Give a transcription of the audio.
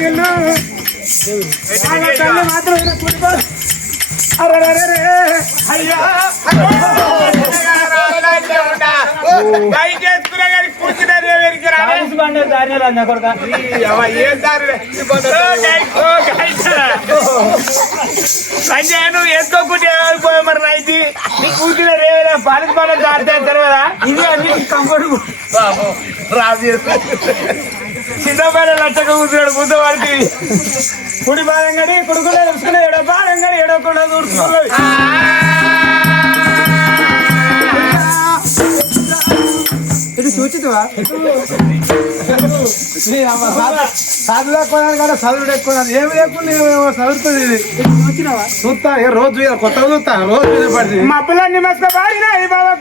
పుట్టిల్లు తల్లి మాత్రం పుట్టిపోదు అయ్యా సంజయ్ నువ్వు వేసుకోకుంటే పోయా మరి రైతు నీ కూర్చున్న రేవే పాలికి పనులు దాటుతాయి తెలియదా ఇది అన్ని కంఫర్టబుల్ చిన్నపల్లి లచ్చగా కూర్చున్నాడు బుద్ధ వాడికి కుడి భాగం గడి కొడుకులో చూసుకునే ఎడో భాగం గడి ఎడవకుండా చూసుకున్నది ఇది సూచితవా చదువుకోవాలి కదా చదువుడు ఎక్కువ ఏమి లేకుండా చదువుతుంది ఇది చూసినావా చూస్తా రోజు కొత్తగా చూస్తా రోజు పడుతుంది మా పిల్లల్ని మస్తు బాడినా బాబా